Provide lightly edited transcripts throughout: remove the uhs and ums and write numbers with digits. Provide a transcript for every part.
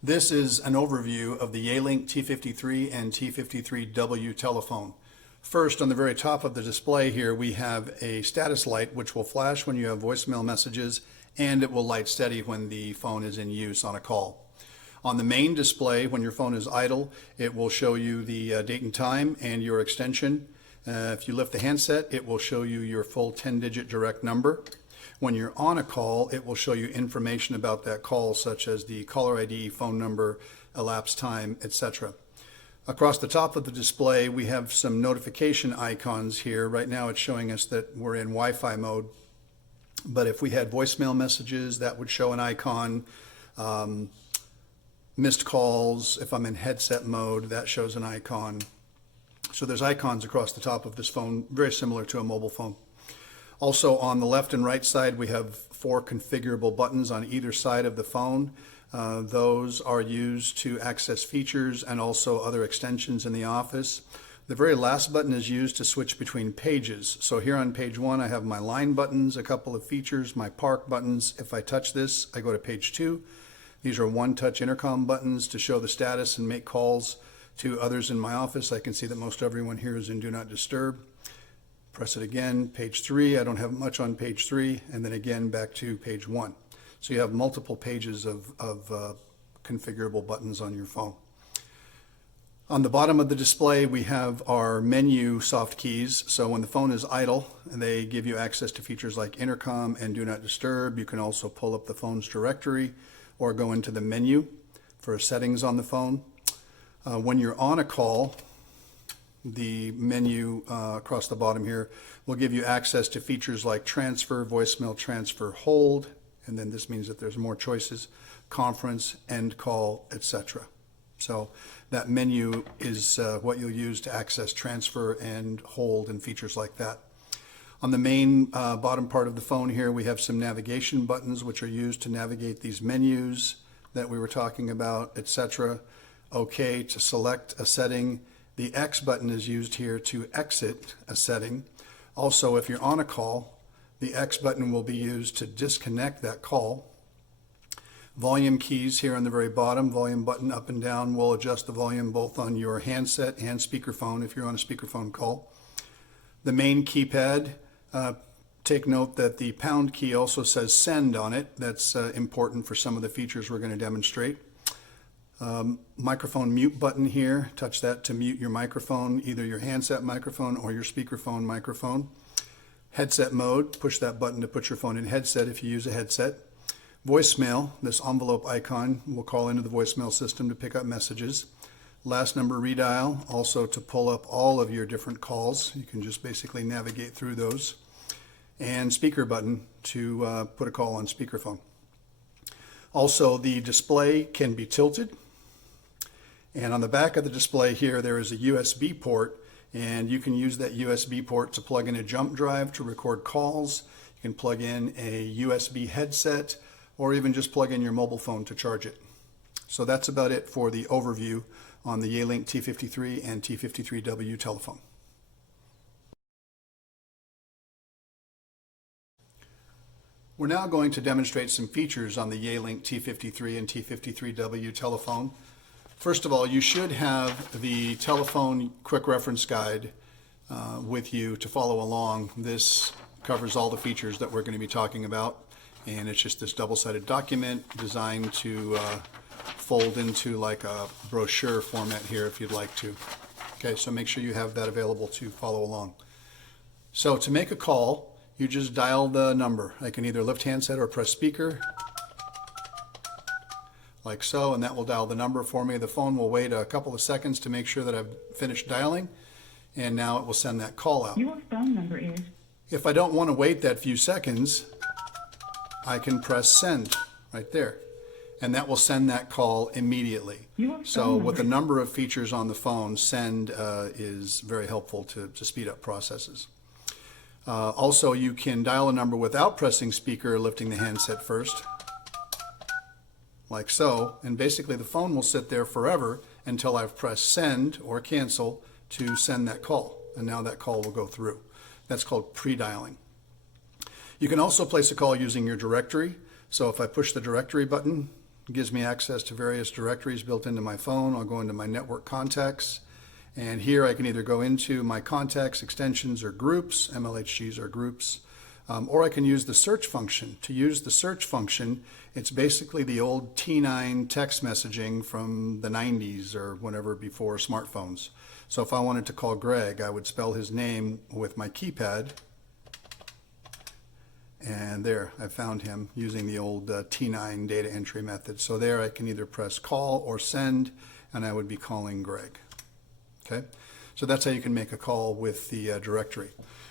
This is an overview of the Yealink T53 and T53W telephone. First, on the very top of the display here, we have a status light which will flash when you have voicemail messages, and it will light steady when the phone is in use on a call. On the main display, when your phone is idle, it will show you the date and time and your extension. If you lift the handset, it will show you your full 10-digit direct number. When you're on a call, it will show you information about that call, such as the caller ID, phone number, elapsed time, etc. Across the top of the display, we have some notification icons here. Right now it's showing us that we're in Wi-Fi mode, but if we had voicemail messages, that would show an icon. Missed calls, if I'm in headset mode, that shows an icon. So there's icons across the top of this phone, very similar to a mobile phone. Also on the left and right side, we have 4 configurable buttons on either side of the phone. Those are used to access features and also other extensions in the office. The very last button is used to switch between pages. So here on page 1, I have my line buttons, a couple of features, my park buttons. If I touch this, I go to page 2. These are one-touch intercom buttons to show the status and make calls to others in my office. I can see that most everyone here is in Do Not Disturb. Press it again, page 3. I don't have much on page 3, and then again back to page 1. So you have multiple pages of configurable buttons on your phone. On the bottom of the display, we have our menu soft keys. So when the phone is idle, they give you access to features like Intercom and Do Not Disturb. You can also pull up the phone's directory or go into the menu for settings on the phone. When you're on a call, the menu across the bottom here will give you access to features like transfer, voicemail transfer, hold, and then this means that there's more choices, conference, end call, etc. So that menu is what you'll use to access transfer and hold and features like that. On the main bottom part of the phone here, we have some navigation buttons which are used to navigate these menus that we were talking about, etc. OK to select a setting. The X button is used here to exit a setting. Also, if you're on a call, the X button will be used to disconnect that call. Volume keys here on the very bottom, volume button up and down will adjust the volume both on your handset and speakerphone if you're on a speakerphone call. The main keypad, take note that the pound key also says send on it. That's important for some of the features we're going to demonstrate. Microphone mute button here, touch that to mute your microphone, either your handset microphone or your speakerphone microphone. Headset mode, push that button to put your phone in headset if you use a headset. Voicemail, this envelope icon will call into the voicemail system to pick up messages. Last number redial, also to pull up all of your different calls. You can just basically navigate through those. And speaker button to put a call on speakerphone. Also, the display can be tilted. And on the back of the display here, there is a USB port, and you can use that USB port to plug in a jump drive to record calls. You can plug in a USB headset, or even just plug in your mobile phone to charge it. So that's about it for the overview on the Yealink T53 and T53W telephone. We're now going to demonstrate some features on the Yealink T53 and T53W telephone. First of all, you should have the telephone quick reference guide with you to follow along. This covers all the features that we're going to be talking about, and it's just this double-sided document designed to fold into like a brochure format here if you'd like to. Okay, so make sure you have that available to follow along. So to make a call, you just dial the number. I can either lift handset or press speaker, like so, and that will dial the number for me. The phone will wait a couple of seconds to make sure that I've finished dialing, and now it will send that call out. Your phone number is... If I don't want to wait that few seconds, I can press send right there, and that will send that call immediately. So with the number of features on the phone, send is very helpful to speed up processes. Also, you can dial a number without pressing speaker or lifting the handset first, like so, and basically the phone will sit there forever until I've pressed send or cancel to send that call, and now that call will go through. That's called pre-dialing. You can also place a call using your directory. So if I push the directory button, It gives me access to various directories built into my phone. I'll go into my network contacts, and here I can either go into my contacts, extensions, or groups, MLHGs or groups, or I can use the search function. To use the search function, it's basically the old T9 text messaging from the 90s or whenever before smartphones. So if I wanted to call Greg, I would spell his name with my keypad, and there, I found him using the old T9 data entry method. So there I can either press call or send, and I would be calling Greg. Okay, so that's how you can make a call with the directory.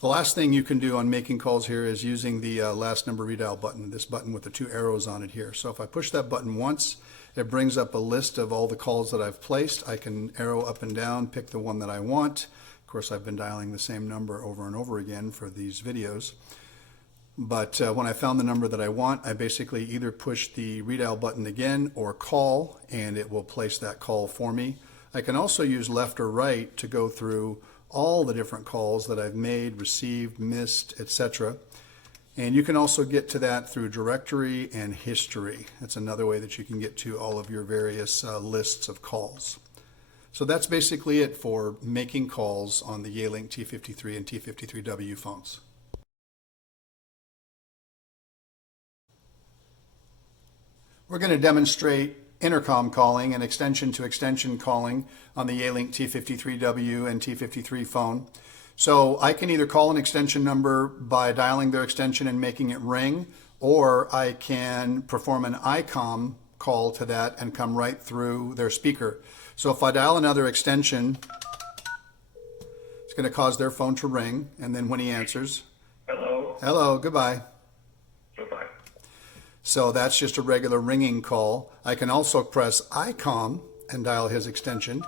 The last thing you can do on making calls here is using the last number redial button, this button with the two arrows on it here. So if I push that button once, it brings up a list of all the calls that I've placed. I can arrow up and down, pick the one that I want. Of course, I've been dialing the same number over and over again for these videos. But when I found the number that I want, I basically either push the redial button again or call, and it will place that call for me. I can also use left or right to go through all the different calls that I've made, received, missed, etc. And you can also get to that through directory and history. That's another way that you can get to all of your various lists of calls. So that's basically it for making calls on the Yealink T53 and T53W phones. We're going to demonstrate intercom calling and extension-to-extension calling on the Yealink T53W and T53 phone. So I can either call an extension number by dialing their extension and making it ring, or I can perform an ICOM call to that and come right through their speaker. So if I dial another extension, it's going to cause their phone to ring, and then when he answers, hello, hello, goodbye. Goodbye. So that's just a regular ringing call. I can also press ICOM and dial his extension.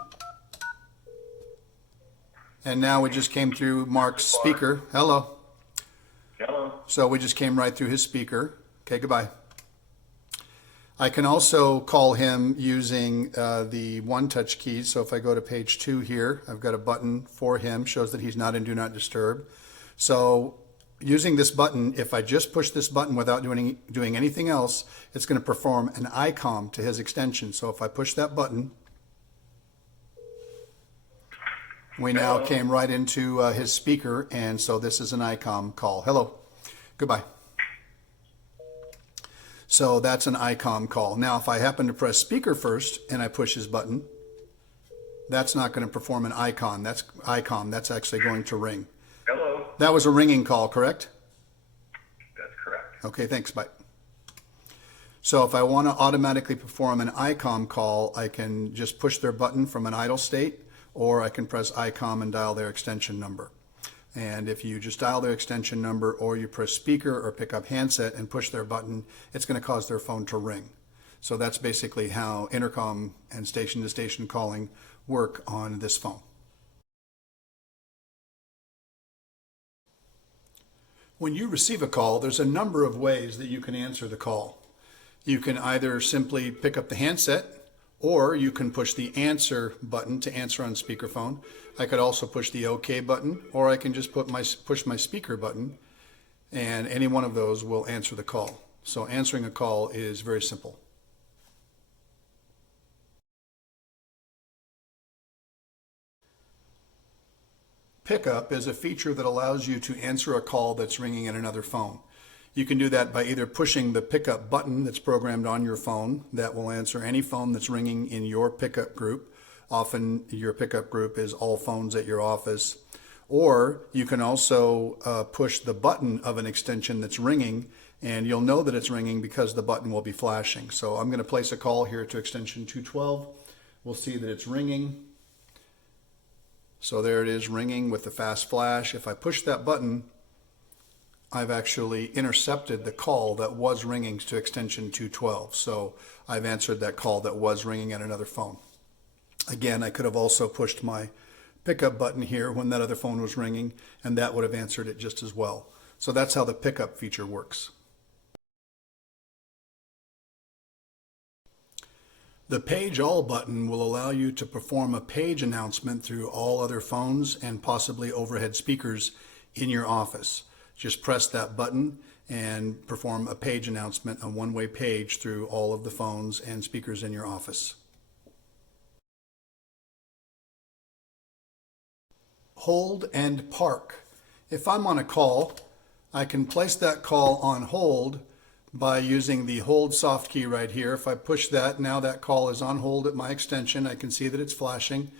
And now we just came through Mark's speaker. Hello. Hello. So we just came right through his speaker. Okay, goodbye. I can also call him using the one-touch keys. So if I go to page 2 here, I've got a button for him, shows that he's not in Do Not Disturb. So using this button, if I just push this button without doing anything else, it's going to perform an ICOM to his extension. So if I push that button, we now came right into his speaker, and so this is an ICOM call. Hello, goodbye. So that's an ICOM call. Now if I happen to press speaker first and I push his button, that's not going to perform an ICOM. That's actually going to ring. Hello. That was a ringing call, correct? That's correct. Okay, thanks, bye. So if I want to automatically perform an ICOM call, I can just push their button from an idle state, or I can press ICOM and dial their extension number. And if you just dial their extension number, or you press speaker or pick up handset and push their button, it's going to cause their phone to ring. So that's basically how intercom and station-to-station calling work on this phone. When you receive a call, there's a number of ways that you can answer the call. You can either simply pick up the handset, or you can push the answer button to answer on speakerphone. I could also push the OK button, or I can just push my speaker button, and any one of those will answer the call. So answering a call is very simple. Pickup is a feature that allows you to answer a call that's ringing in another phone. You can do that by either pushing the pickup button that's programmed on your phone that will answer any phone that's ringing in your pickup group. Often your pickup group is all phones at your office. Or you can also push the button of an extension that's ringing, and you'll know that it's ringing because the button will be flashing. So I'm going to place a call here to extension 212. We'll see that it's ringing. So there it is, ringing with the fast flash. If I push that button, I've actually intercepted the call that was ringing to extension 212. So I've answered that call that was ringing at another phone. Again, I could have also pushed my pickup button here when that other phone was ringing, and that would have answered it just as well. So that's how the pickup feature works. The Page All button will allow you to perform a page announcement through all other phones and possibly overhead speakers in your office. Just press that button and perform a page announcement, a one-way page through all of the phones and speakers in your office. Hold and park. If I'm on a call, I can place that call on hold by using the hold soft key right here. If I push that, now that call is on hold at my extension. I can see that it's flashing.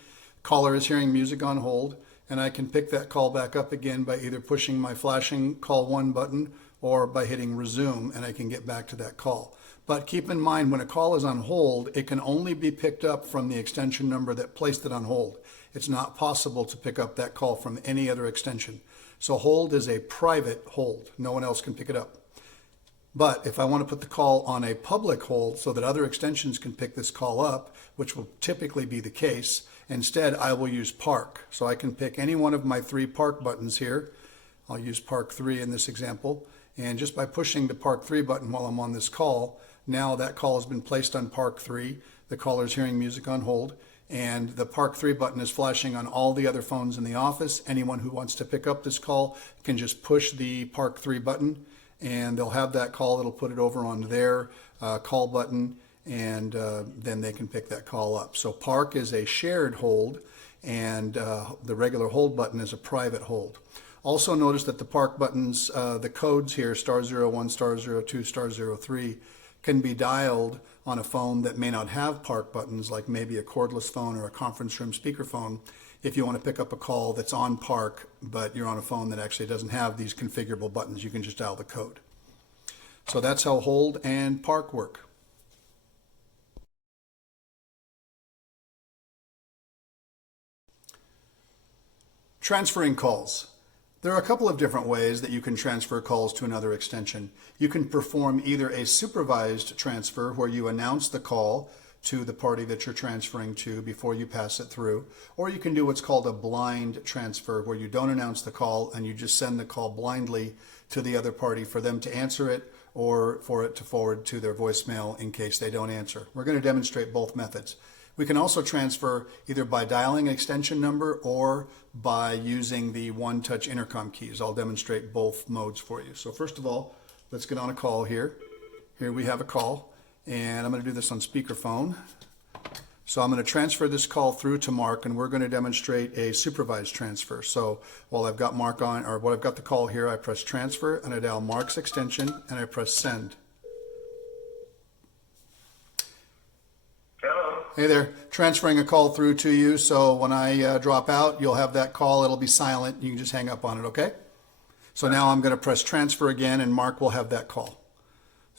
Caller is hearing music on hold, and I can pick that call back up again by either pushing my flashing call 1 button or by hitting resume, and I can get back to that call. But keep in mind, when a call is on hold, it can only be picked up from the extension number that placed it on hold. It's not possible to pick up that call from any other extension. So hold is a private hold. No one else can pick it up. But if I want to put the call on a public hold so that other extensions can pick this call up, which will typically be the case, instead I will use park. So I can pick any one of my 3 park buttons here. I'll use park 3 in this example. And just by pushing the park 3 button while I'm on this call, now that call has been placed on park 3. The caller is hearing music on hold. And the park 3 button is flashing on all the other phones in the office. Anyone who wants to pick up this call can just push the park 3 button, and they'll have that call. It'll put it over on their call button, and then they can pick that call up. So park is a shared hold, and the regular hold button is a private hold. Also notice that the park buttons, the codes here, *01, *02, *03, can be dialed on a phone that may not have park buttons, like maybe a cordless phone or a conference room speakerphone. If you want to pick up a call that's on park, but you're on a phone that actually doesn't have these configurable buttons, you can just dial the code. So that's how hold and park work. Transferring calls. There are a couple of different ways that you can transfer calls to another extension. You can perform either a supervised transfer where you announce the call to the party that you're transferring to before you pass it through, or you can do what's called a blind transfer where you don't announce the call and you just send the call blindly to the other party for them to answer it or for it to forward to their voicemail in case they don't answer. We're going to demonstrate both methods. We can also transfer either by dialing an extension number or by using the one-touch intercom keys. I'll demonstrate both modes for you. So first of all, let's get on a call here. Here we have a call, and I'm going to do this on speakerphone. So I'm going to transfer this call through to Mark, and we're going to demonstrate a supervised transfer. So while I've got Mark on, or while I've got the call here, I press transfer and I dial Mark's extension and I press send. Hey there, transferring a call through to you, so when I drop out, you'll have that call. It'll be silent. You can just hang up on it, okay? So now I'm going to press transfer again, and Mark will have that call.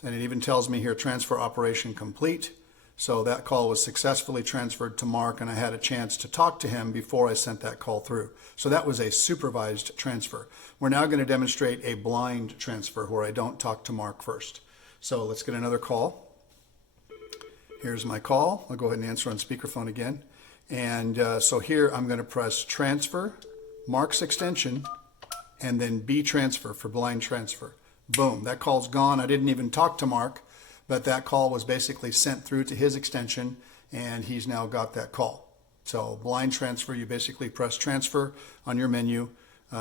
And it even tells me here, transfer operation complete. So that call was successfully transferred to Mark, and I had a chance to talk to him before I sent that call through. So that was a supervised transfer. We're now going to demonstrate a blind transfer where I don't talk to Mark first. So let's get another call. Here's my call. I'll go ahead and answer on speakerphone again. And so here I'm going to press transfer, Mark's extension, and then B transfer for blind transfer. Boom, that call's gone. I didn't even talk to Mark, but that call was basically sent through to his extension, and he's now got that call. So blind transfer, you basically press transfer on your menu,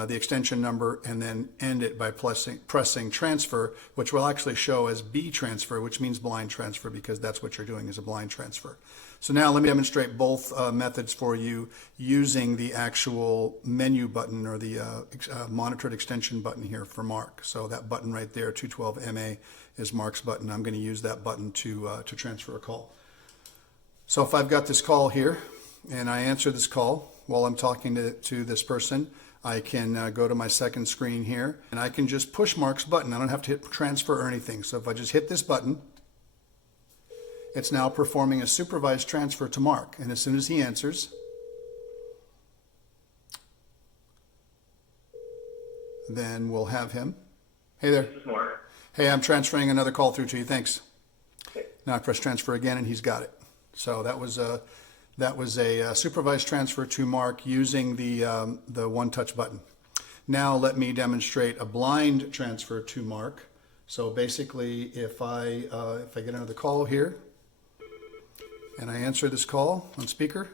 the extension number, and then end it by pressing transfer, which will actually show as B transfer, which means blind transfer, because that's what you're doing is a blind transfer. So now let me demonstrate both methods for you using the actual menu button or the monitored extension button here for Mark. So that button right there, 212MA, is Mark's button. I'm going to use that button to transfer a call. So if I've got this call here and I answer this call while I'm talking to this person, I can go to my second screen here, and I can just push Mark's button. I don't have to hit transfer or anything. So if I just hit this button, it's now performing a supervised transfer to Mark. And as soon as he answers, then we'll have him. Hey there. This is Mark. Hey, I'm transferring another call through to you. Thanks. Now I press transfer again, and he's got it. So that was a supervised transfer to Mark using the one-touch button. Now let me demonstrate a blind transfer to Mark. So basically, if I get another call here, and I answer this call on speaker,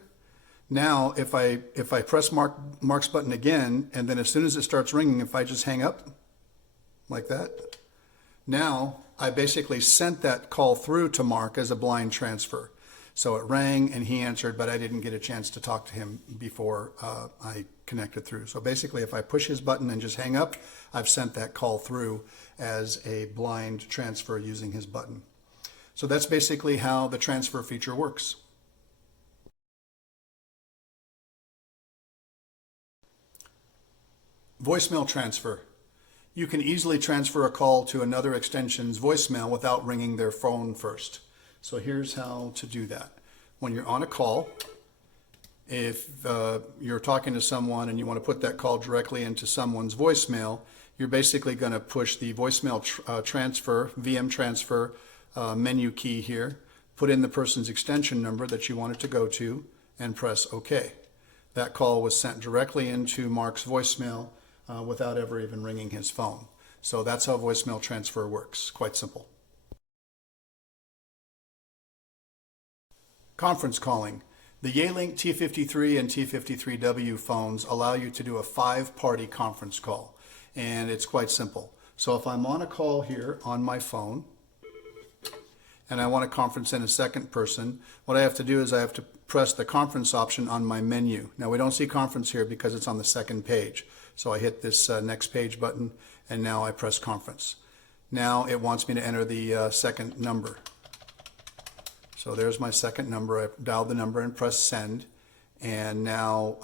now if I press Mark's button again, and then as soon as it starts ringing, if I just hang up, like that. Now, I basically sent that call through to Mark as a blind transfer. So it rang and he answered, but I didn't get a chance to talk to him before I connected through. So basically, if I push his button and just hang up, I've sent that call through as a blind transfer using his button. So that's basically how the transfer feature works. Voicemail transfer. You can easily transfer a call to another extension's voicemail without ringing their phone first. So here's how to do that. When you're on a call, if you're talking to someone and you want to put that call directly into someone's voicemail, you're basically going to push the voicemail transfer, VM transfer menu key here, put in the person's extension number that you want it to go to, and press OK. That call was sent directly into Mark's voicemail without ever even ringing his phone. So that's how voicemail transfer works. Quite simple. Conference calling. The Yealink T53 and T53W phones allow you to do a 5-party conference call, and it's quite simple. So if I'm on a call here on my phone and I want to conference in a second person, what I have to do is I have to press the conference option on my menu. Now we don't see conference here because it's on the second page. So I hit this next page button and now I press conference. Now it wants me to enter the second number. So there's my second number. I dialed the number and press send. And now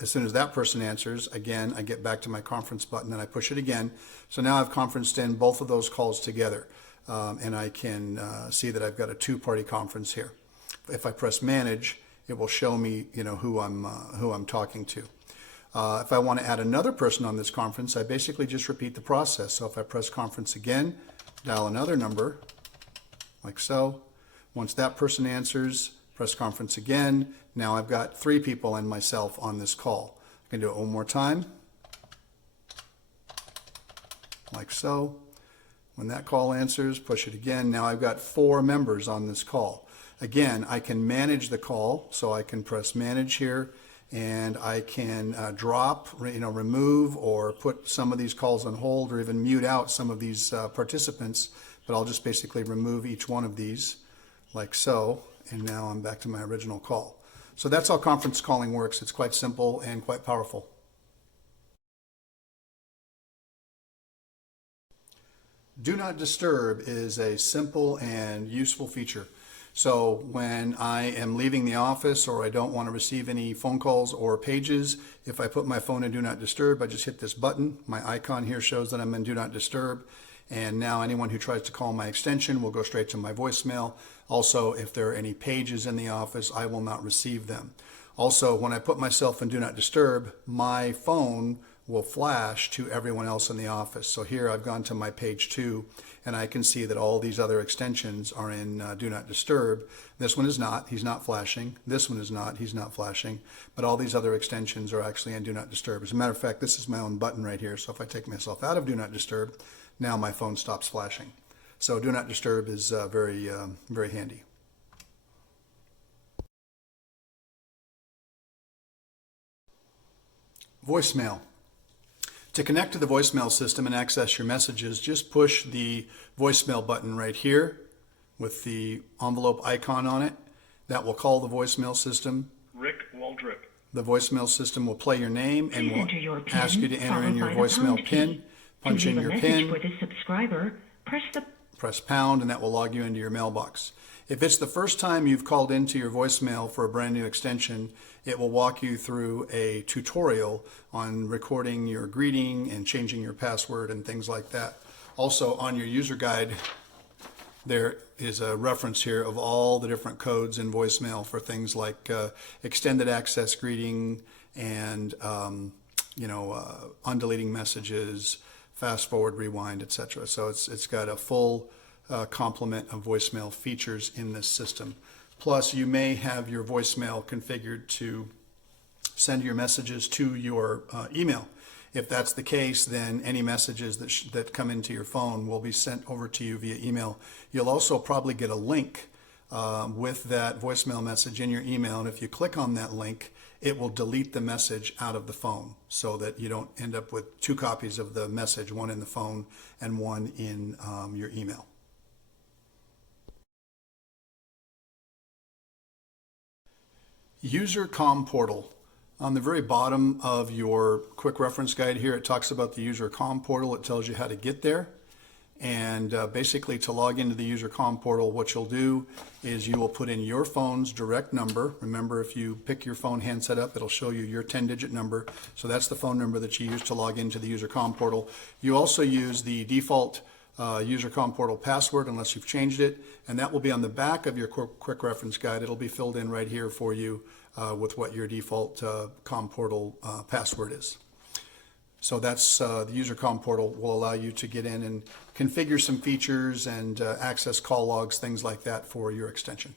as soon as that person answers, again, I get back to my conference button and I push it again. So now I've conferenced in both of those calls together. And I can see that I've got a 2-party conference here. If I press manage, it will show me, who I'm talking to. If I want to add another person on this conference, I basically just repeat the process. So if I press conference again, dial another number, like so. Once that person answers, press conference again. Now I've got 3 people and myself on this call. I can do it one more time, like so. When that call answers, push it again. Now I've got 4 members on this call. Again, I can manage the call, so I can press manage here, and I can drop, remove, or put some of these calls on hold, or even mute out some of these participants. But I'll just basically remove each one of these, like so, and now I'm back to my original call. So that's how conference calling works. It's quite simple and quite powerful. Do not disturb is a simple and useful feature. So when I am leaving the office or I don't want to receive any phone calls or pages, if I put my phone in do not disturb, I just hit this button. My icon here shows that I'm in do not disturb. And now anyone who tries to call my extension will go straight to my voicemail. Also, if there are any pages in the office, I will not receive them. Also, when I put myself in do not disturb, my phone will flash to everyone else in the office. So here I've gone to my page 2 and I can see that all these other extensions are in do not disturb. This one is not, he's not flashing. This one is not, he's not flashing. But all these other extensions are actually in do not disturb. As a matter of fact, this is my own button right here. So if I take myself out of do not disturb, now my phone stops flashing. So do not disturb is very handy. Voicemail. To connect to the voicemail system and access your messages, just push the voicemail button right here with the envelope icon on it. That will call the voicemail system. Rick Waldrip. The voicemail system will play your name and Please will enter your PIN, ask you to enter in your followed by the voicemail pound PIN. key. Punch To in leave your a message PIN. for the subscriber, Press pound, and that will log you into your mailbox. If it's the first time you've called into your voicemail for a brand new extension, it will walk you through a tutorial on recording your greeting and changing your password and things like that. Also, on your user guide, there is a reference here of all the different codes in voicemail for things like extended access greeting and undeleting messages, fast forward, rewind, etc. So it's got a full complement of voicemail features in this system. Plus, you may have your voicemail configured to send your messages to your email. If that's the case, then any messages that come into your phone will be sent over to you via email. You'll also probably get a link with that voicemail message in your email. And if you click on that link, it will delete the message out of the phone so that you don't end up with two copies of the message, one in the phone and one in your email. User Commportal. On the very bottom of your quick reference guide here, it talks about the User Commportal. It tells you how to get there. And basically, to log into the User Commportal, what you'll do is you will put in your phone's direct number. Remember, if you pick your phone handset up, it'll show you your 10-digit number. So that's the phone number that you use to log into the User Commportal. You also use the default User Commportal password unless you've changed it, and that will be on the back of your quick reference guide. It'll be filled in right here for you with what your default Commportal password is. So that's the User Commportal will allow you to get in and configure some features and access call logs, things like that for your extension.